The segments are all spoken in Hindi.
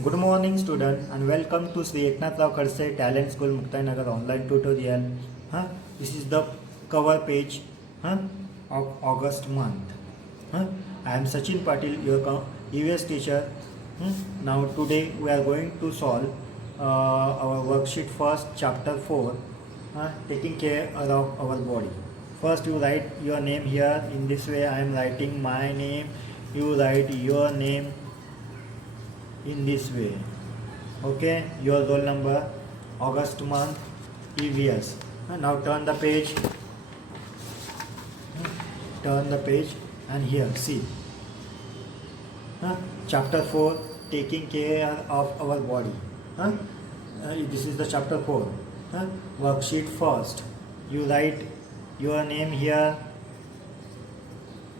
Good morning, student, and welcome to Sri Eknath Rao Khadse Talent School, Muktanagar online tutorial. This is the cover page of August month. I am Sachin Patil, your EVS teacher. Now today we are going to solve our worksheet first, chapter 4, taking care of our body. First you write your name here. In this way I am writing my name. You write your name in this way. Okay, your roll number, August month, EVS. Now turn the page, and here see chapter 4, taking care of our body. This is the chapter 4. Worksheet first, you write your name here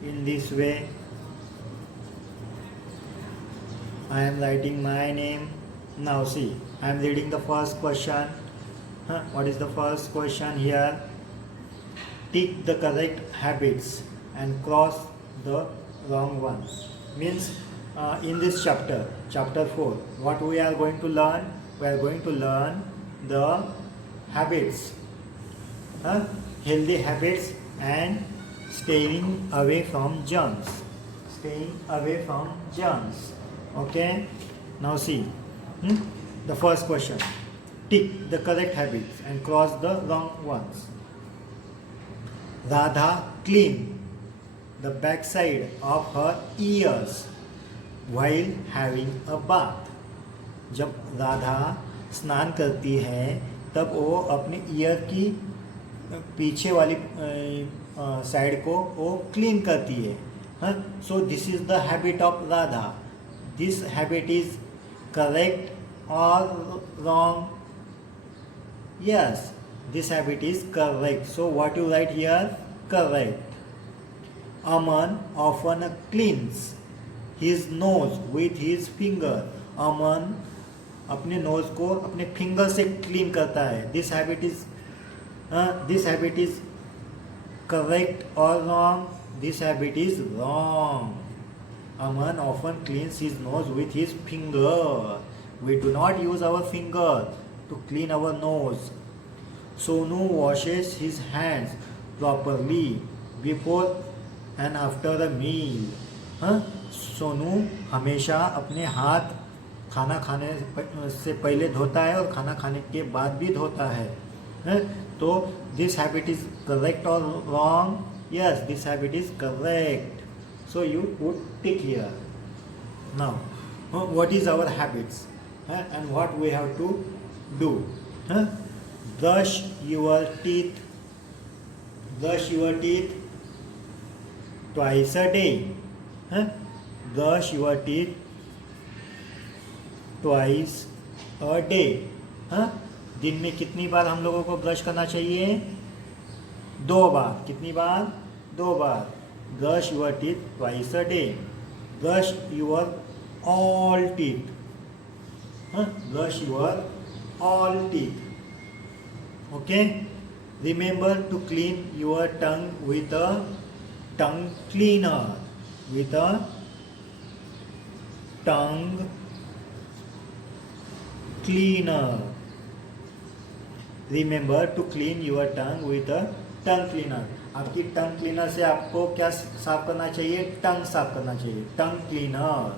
in this way. I am writing my name. Now see, I am reading the first question. What is the first question here? Tick the correct habits and cross the wrong ones. Means in this chapter 4, what we are going to learn? We are going to learn the habits, healthy habits, and staying away from germs. Okay, now see the first question. Tick the correct habits and cross the wrong ones. Radha cleaned the backside of her ears while having a bath. जब राधा स्नान करती है तब वो अपने ईयर की पीछे वाली साइड को वो क्लीन करती है. So this is the habit of Radha. This habit is correct or wrong? Yes, this habit is correct. So what you write here? Correct. Aman often cleans his nose with his finger. Aman अपने नोज को अपने फिंगर से क्लीन करता है. This habit is correct or wrong? This habit is wrong. Aman often cleans his nose with his finger. We do not use our finger to clean our nose. Sonu washes his hands properly before and after a meal. Sonu हमेशा अपने हाथ खाना खाने से पहले धोता है और खाना खाने के बाद भी धोता है. तो दिस हैबिट इज करेक्ट और wrong? Yes, this habit is correct. So you put tick here. Now, what is our habits and what we have to do? Brush your teeth. Brush your teeth twice a day. Brush your teeth twice a day. दिन में कितनी बार हम लोगों को ब्रश करना चाहिए? 2 बार. कितनी बार? 2 बार. Brush your teeth twice a day. Brush your all teeth. Brush your all teeth. Okay. Remember to clean your tongue with a tongue cleaner. With a tongue cleaner. Remember to clean your tongue with a tongue cleaner. आपकी टंग क्लीनर से आपको क्या साफ करना चाहिए? टंग साफ करना चाहिए. Tongue cleaner.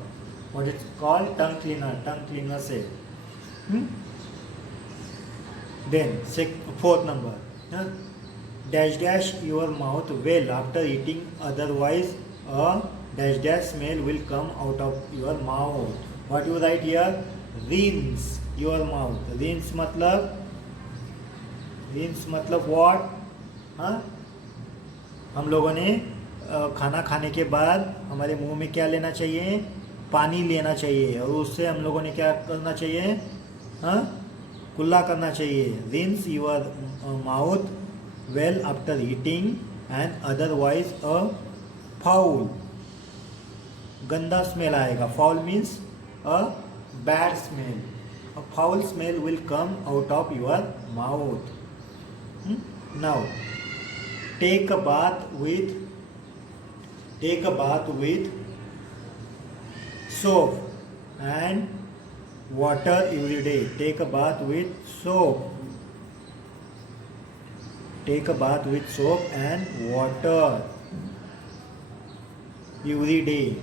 What is called? Tongue cleaner. Tongue cleaner से. Then 4th number. Dash dash your mouth well after eating, otherwise a dash dash smell will come out of your mouth. What you write here? Rinse your mouth. Rinse मतलब what? हम लोगों ने खाना खाने के बाद हमारे मुंह में क्या लेना चाहिए? पानी लेना चाहिए. और उससे हम लोगों ने क्या करना चाहिए? कुल्ला करना चाहिए. Rinse your mouth well after eating and otherwise a foul. गंदा स्मेल आएगा. Foul means a bad smell. A foul smell will come out of your mouth. Now take a bath with soap and water every day. Take a bath with soap. Take a bath with soap and water every day.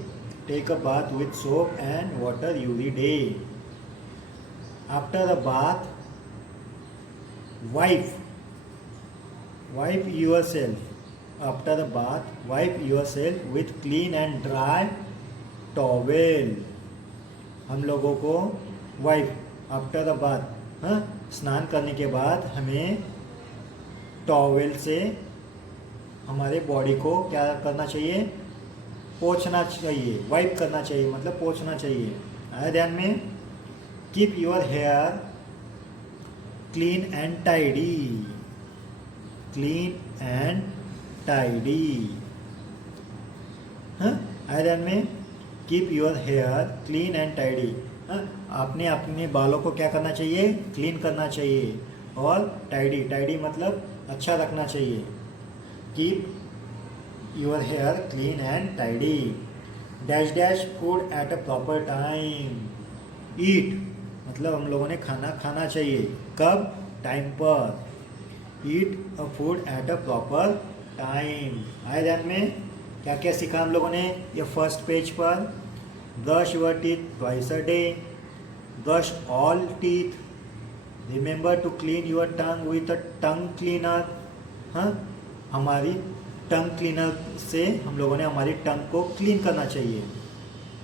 Take a bath with soap and water every day. After the bath, wipe yourself. After the bath, wipe yourself with clean and dry towel. हम लोगों को वाइप आफ्टर द बाथ, स्नान करने के बाद हमें टॉवेल से हमारे बॉडी को क्या करना चाहिए, पोंछना चाहिए. वाइप करना चाहिए मतलब पोंछना चाहिए. आया ध्यान में. Keep your hair clean and tidy. Clean and tidy. आया ध्यान में. Keep your hair clean and tidy. आपने अपने बालों को क्या करना चाहिए, क्लीन करना चाहिए. और टाइडी, टाइडी मतलब अच्छा रखना चाहिए. Keep your hair clean and tidy. Dash dash food at a proper time. Eat मतलब हम लोगों ने खाना खाना चाहिए. कब, टाइम पर. Eat a food at a proper time. आए ध्यान में. क्या क्या सीखा हम लोगों ने ये फर्स्ट पेज पर. Brush your teeth twice a day. Brush all teeth. Remember to clean your tongue with a tongue cleaner. हमारी टंग क्लीनर से हम लोगों ने हमारी टंग को क्लीन करना चाहिए.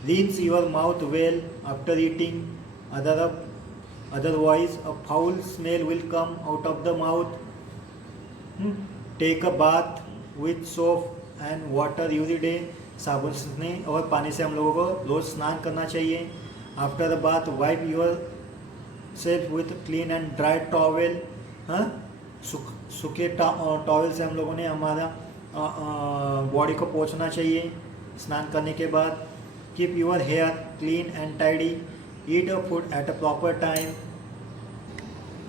Rinse your mouth well after eating. Otherwise a foul smell will come out of the mouth. Take a bath with soap and water every day. साबुन से और पानी से हम लोगों को रोज स्नान करना चाहिए. After the bath wipe your self with clean and dry towel. सूखे टॉवेल से हम लोगों ने हमारा बॉडी को पोंछना चाहिए स्नान करने के बाद. Keep your hair clean and tidy. Eat a food at a proper time.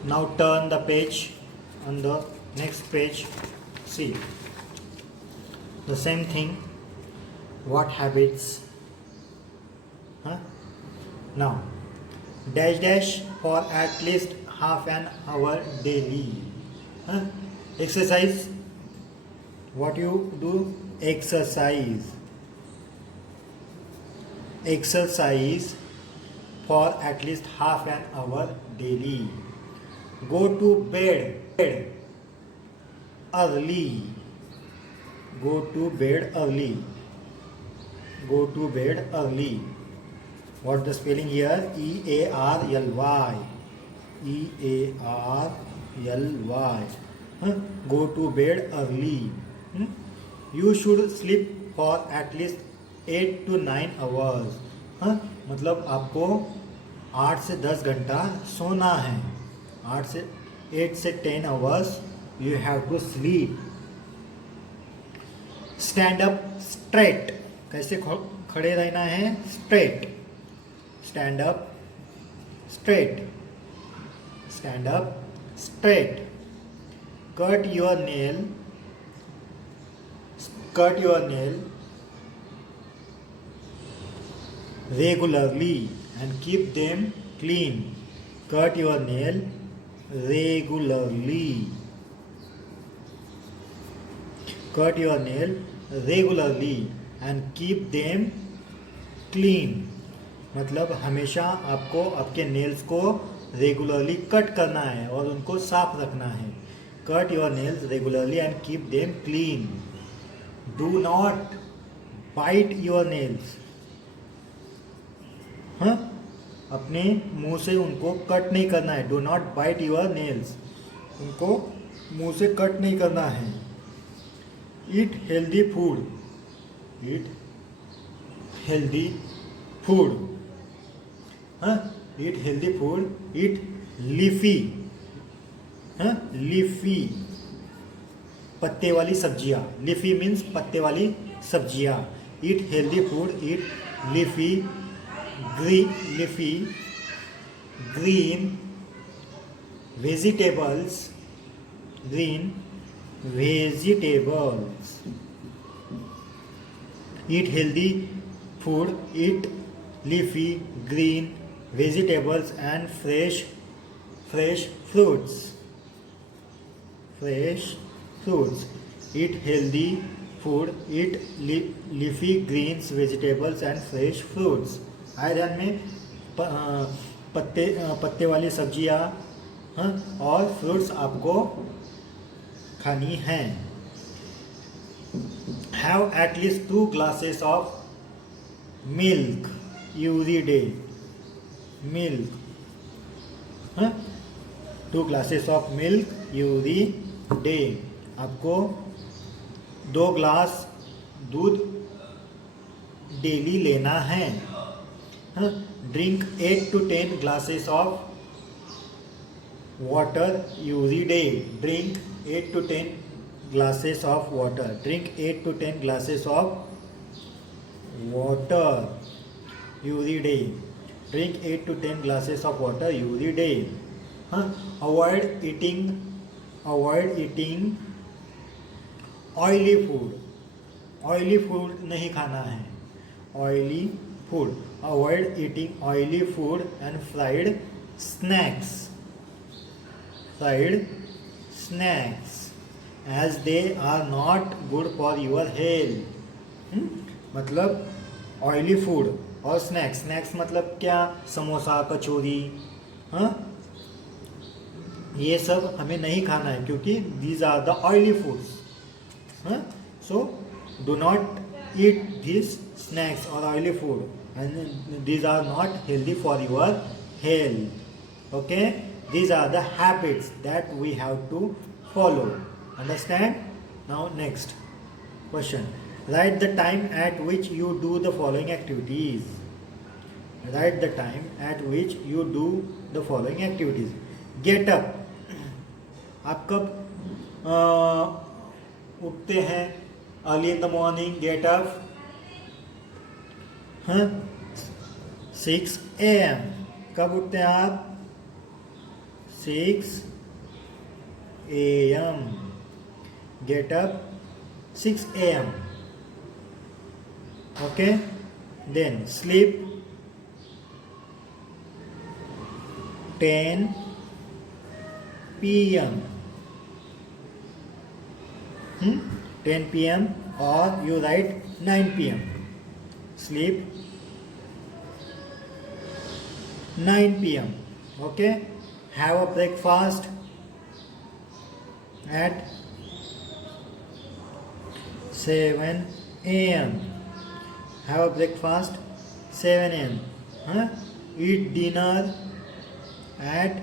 Now turn the page on the next page. See the same thing. What habits? Now dash dash for at least half an hour daily. Exercise. What you do? Exercise. Exercise for at least half an hour daily. Go to bed early. Go to bed early. Go to bed early. What the spelling here? E-A-R-L-Y. E-A-R-L-Y. Go to bed early. You should sleep for at least 8 to 9 hours. मतलब आपको 8 से 10 घंटा सोना है. 8 से 10 hours you have to sleep. Stand up straight. कैसे खड़े रहना है? Straight. Stand up straight. Stand up straight. Cut your nail. Cut your nail regularly and keep them clean. Cut your nail regularly. Cut your nail regularly and keep them clean. मतलब हमेशा आपको आपके नेल्स को रेगुलरली कट करना है और उनको साफ रखना है. Cut your nails regularly and keep them clean. Do not bite your nails. अपने मुंह से उनको कट नहीं करना है. Do not bite your nails. उनको मुंह से कट नहीं करना है. Eat healthy food. Eat healthy food. Eat healthy food. Eat leafy. Leafy पत्ते वाली सब्जियां. Leafy means पत्ते वाली सब्जियां. Eat healthy food. Eat leafy green vegetables. Green vegetables. Eat healthy food. Eat leafy green vegetables and fresh fruits. Fresh fruits. Eat healthy food. Eat leafy greens, vegetables and fresh fruits. आए ध्यान में पत्ते वाली सब्जियाँ और फ्रूट्स आपको खानी हैं. Have at least 2 glasses of milk every day. Milk. 2 glasses of milk every day. आपको 2 ग्लास दूध डेली लेना है. Drink 8 to 10 glasses of water every day. Drink 8 to 10 glasses of water. Drink 8 to 10 glasses of water every day. Drink 8 to 10 glasses of water every day. Avoid eating oily food. Oily food नहीं खाना है. Oily food. Avoid eating oily food and fried snacks. Fried snacks, as they are not good for your health. मतलब ऑयली फूड और स्नैक्स मतलब क्या? समोसा, कचौरी, ये सब हमें नहीं खाना है क्योंकि these are the oily foods. So do not eat this snacks और oily food and these are not healthy for your health. Okay, these are the habits that we have to follow. Understand? Now next question. Write the time at which you do the following activities. Write the time at which you do the following activities. Get up. आप कब उठते हैं? Early in the morning. Get up 6 AM. कब उठते हैं आप? 6 AM. Get up 6 AM. Okay. Then sleep 10 PM. 10 PM or you write 9 PM. Sleep 9 PM. Okay. Have a breakfast at 7 AM. Have a breakfast 7 AM. Eat dinner at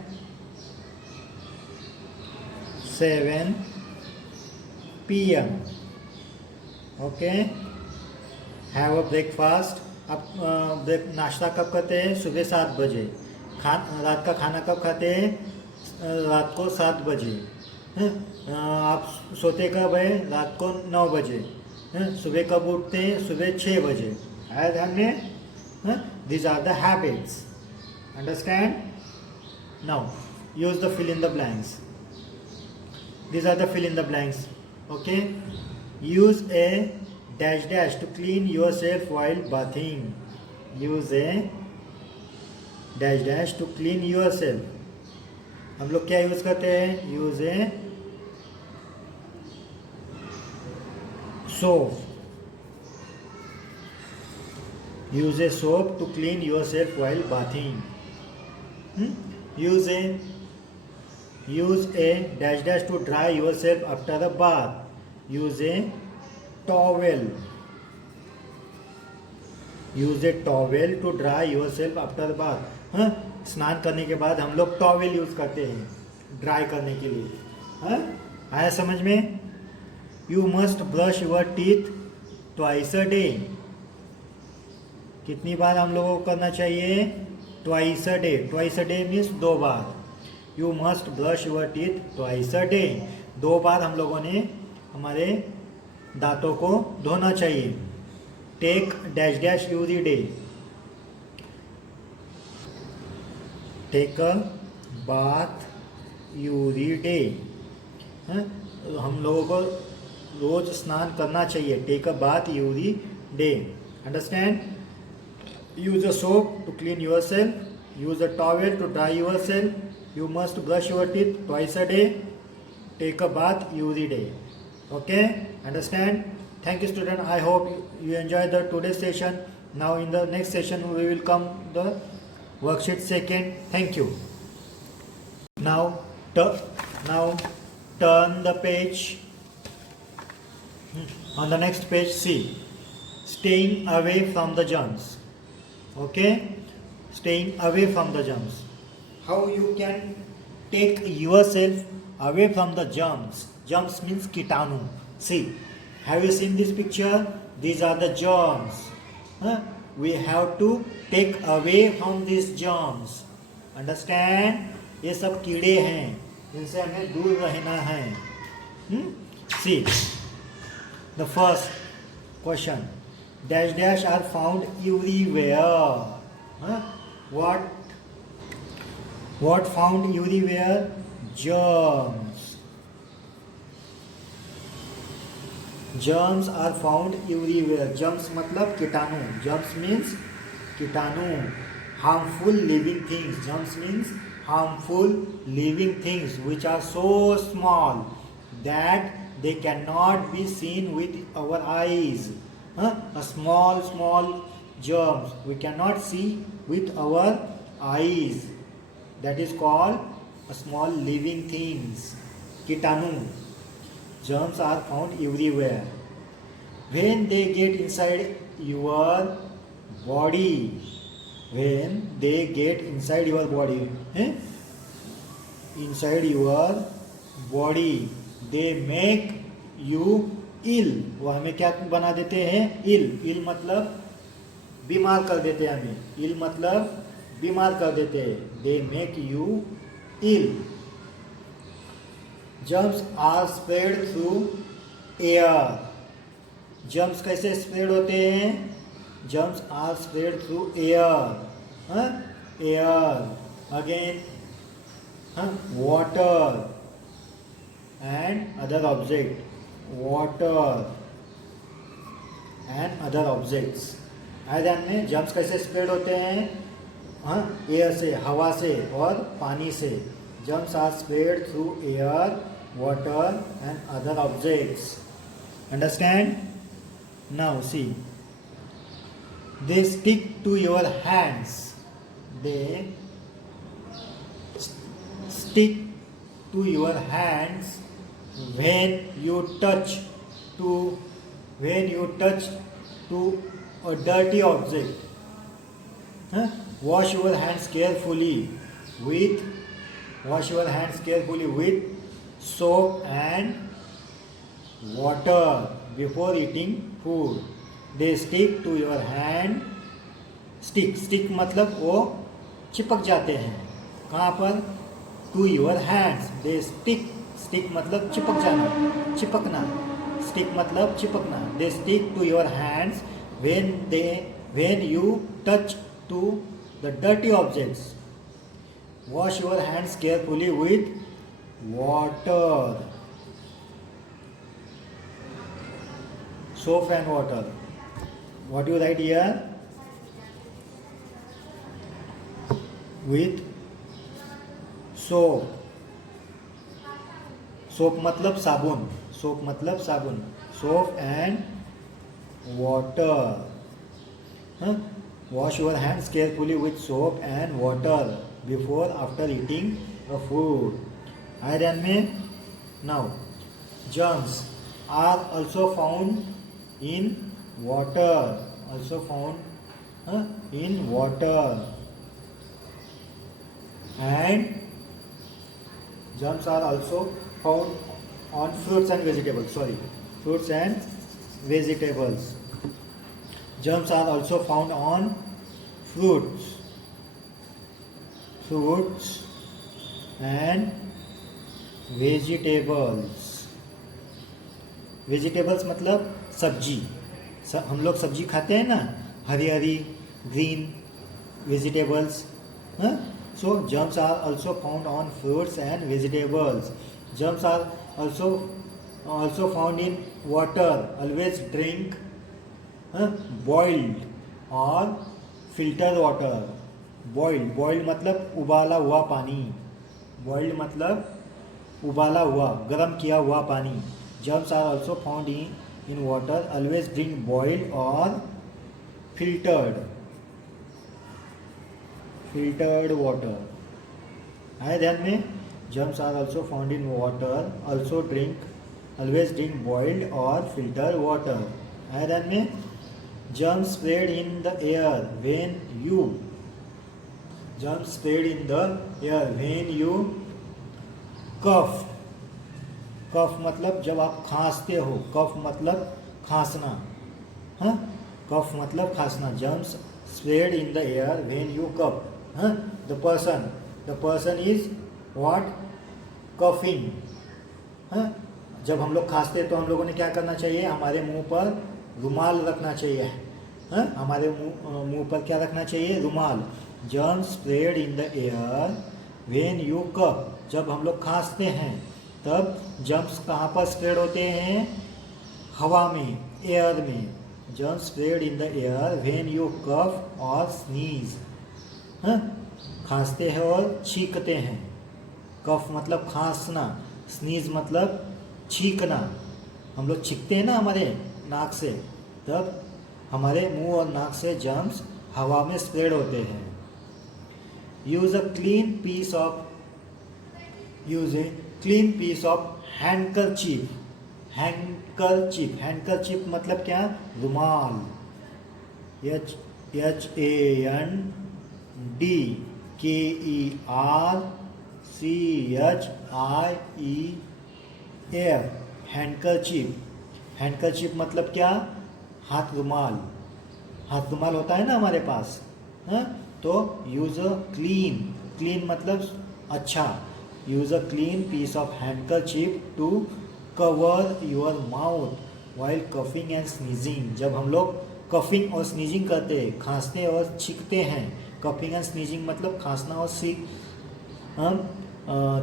7 PM. Okay. Have a breakfast. अब नाश्ता कब करते हैं? सुबह 7 बजे. रात का खाना कब खाते हैं? रात को 7 बजे. आप सोते कब है? रात को 9 बजे. सुबह कब उठते हैं? सुबह 6 बजे. आया ध्यान में? These are the habits. Understand? Now use the fill in the blanks. These are the fill in the blanks. Okay. Use a dash to clean yourself while bathing. Use a dash to clean yourself. हम लोग क्या यूज करते हैं? Use A soap. Use a soap to clean yourself while bathing. Use a dash to dry yourself after the bath. Use a towel. Use a towel to dry yourself after the bath. स्नान करने के बाद हम लोग टॉवेल यूज करते हैं ड्राई करने के लिए. आया समझ में? You must brush your teeth twice a day. कितनी बार हम लोगों को करना चाहिए? Twice a day. Twice a day means 2 बार. You must brush your teeth twice a day. 2 बार हम लोगों ने हमारे दांतों को धोना चाहिए. Take dash every day. Take a bath every day. हम लोगों को रोज स्नान करना चाहिए. Take a bath every day. Understand? Use a soap to clean yourself. use a towel to dry yourself. You must brush your teeth twice a day. Take a bath every day. Okay, understand? Thank you, student. I hope you enjoyed the today's session. Now in the next session we will come the worksheet second. Thank you. Now, now turn the page. On the next page, see, staying away from the germs. Okay, staying away from the germs. How you can take yourself away from the germs? Germs means kitanu. See, have you seen this picture? These are the germs. We have to take away from these germs. Understand? ये सब कीड़े हैं, इनसे हमें दूर रहना है. See, the first question. Dash dash are found everywhere. What found everywhere? Germs. Germs are found everywhere. Germs मतलब कीटाणु. Germs means कीटाणु. Harmful living things. Germs means harmful living things which are so small that they cannot be seen with our eyes. A small germs we cannot see with our eyes. That is called a small living things. Kitanu. Germs are found everywhere. When they get inside your body, when they get inside your body, inside your body, they make you ill. वो हमें क्या बना देते हैं? ill. ill मतलब बीमार कर देते हैं हमें. ill मतलब बीमार कर देते हैं. They make you ill. Germs are spread through air. Germs कैसे spread होते हैं? Germs are spread through air. Air. Again, water and other object. Water and other objects. Iron में जर्म्स कैसे स्प्रेड होते हैं? एयर से, हवा से और पानी से. Germs are spread through air, water and other objects. Understand? Now see. They stick to your hands. They stick to your hands when you touch to a dirty object. Wash your hands carefully with soap and water before eating food. They stick to your hand. Stick मतलब वो चिपक जाते हैं. कहाँ पर? To your hands. They stick मतलब चिपक जाना, चिपकना. Stick मतलब चिपकना. They stick to your hands when you touch to the dirty objects. Wash your hands carefully with water. Soap and water. What do you write here? With soap. Soap मतलब साबुन. Soap मतलब साबुन. Soap and water. Wash your hands carefully with soap and water before after eating a food. Iron में now germs are also found in water. Also found in water. And germs are also found on fruits and vegetables. Fruits and vegetables. Germs are also found on fruits and vegetables. Vegetables मतलब सब्जी. हम लोग सब्जी खाते हैं ना, हरी green vegetables. So germs are also found on fruits and vegetables. Germs are also found in water. Always drink boiled or filtered water. Boiled, boiled मतलब उबाला हुआ पानी, बॉइल्ड मतलब उबाला हुआ, गर्म किया हुआ पानी। Germs are also found in water, always drink boiled और फिल्टर्ड वाटर। आए ध्यान में, germs are also found in water, also drink, always drink boiled और फिल्टर वाटर। आए ध्यान में, germs spread in the air when you, germs spread in the air when you cough, cough मतलब जब आप खांसते हो, कफ मतलब खांसना, हाँ, कफ मतलब खांसना। Germs spread in the air when you cough, हाँ। The person is what, coughing, हाँ। जब हम लोग खांसते तो हम लोगों ने क्या करना चाहिए, हमारे मुंह पर रुमाल रखना चाहिए, हाँ, हमारे मुंह पर क्या रखना चाहिए, रुमाल। Germs spread in the air when you cough, जब हम लोग खांसते हैं तब जर्म्स कहाँ पर स्प्रेड होते हैं, हवा में, एयर में। Germs spread in the air when you cough और स्नीज, हाँ, खांसते हैं और छींकते हैं। कफ मतलब खांसना, स्नीज मतलब छींकना। हम लोग छींकते हैं ना हमारे नाक से, तब हमारे मुंह और नाक से जर्म्स हवा में स्प्रेड होते हैं। Use a clean piece of handkerchief, handkerchief मतलब क्या, रुमाल, HANDKERCHIEF, हैंडकरचीफ। हैंडकरचीफ मतलब क्या, हाथ रुमाल, हाथ रुमाल होता है ना हमारे पास, हाँ। तो यूज अ क्लीन मतलब अच्छा, use a clean piece of handkerchief to cover your mouth while coughing and sneezing. जब हम लोग कफिंग और स्नीजिंग करते हैं, खांसते और छींकते हैं, कफिंग एंड स्नीजिंग मतलब खांसना और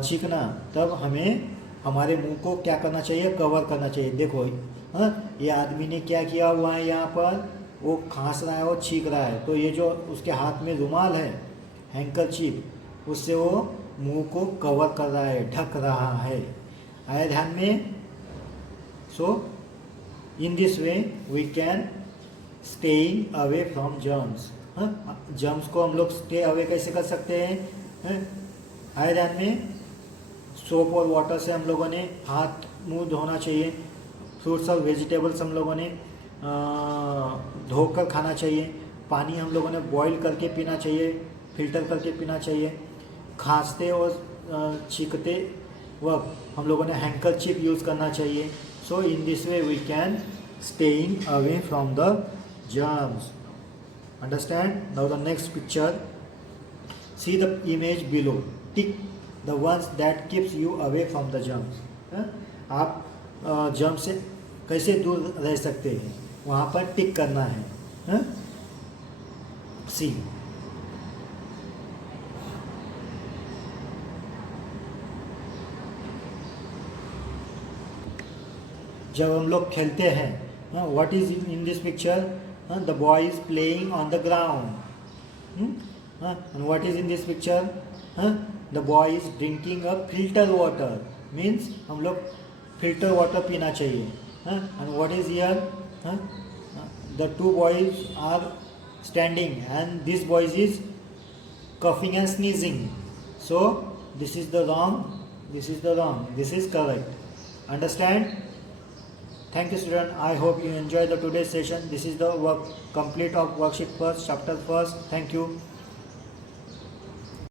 छींकना, तब हमें हमारे मुंह को क्या करना चाहिए, कवर करना चाहिए। देखो, हाँ, ये आदमी ने क्या किया हुआ है, यहाँ पर वो खांस रहा है और छींक रहा है, तो ये जो उसके हाथ में रुमाल है, हैंकरचीफ, उससे वो मुंह को कवर कर रहा है, ढक रहा है। आए ध्यान में। So in this way we can staying away from germs, germs को हम लोग स्टे अवे कैसे कर सकते हैं, आए ध्यान में। सोप और वाटर से हम लोगों ने हाथ मुंह धोना चाहिए। फ्रूट्स और वेजिटेबल्स हम लोगों ने धोकर खाना चाहिए। पानी हम लोगों ने बॉईल करके पीना चाहिए, फिल्टर करके पीना चाहिए। खांसते और छींकते वक्त हम लोगों ने हैंकरचीफ यूज़ करना चाहिए। So in this way we can staying away from the germs. Understand? Now the next picture. See the image below. Tick the ones that keeps you away from the germs. आप germs से कैसे दूर रह सकते हैं, वहाँ पर टिक करना है। See. जब हम लोग खेलते हैं, what is in this picture? The boy is playing on the ground. And what is in this picture? The boy is drinking a filter water. Means हम लोग filter water पीना चाहिए। And what is here? The two boys are standing and this boy is coughing and sneezing. So this is the wrong, this is the wrong, this is correct. Understand? Thank you, student. I hope you enjoyed the today's session. This is the work complete of worksheet first, chapter first. Thank you.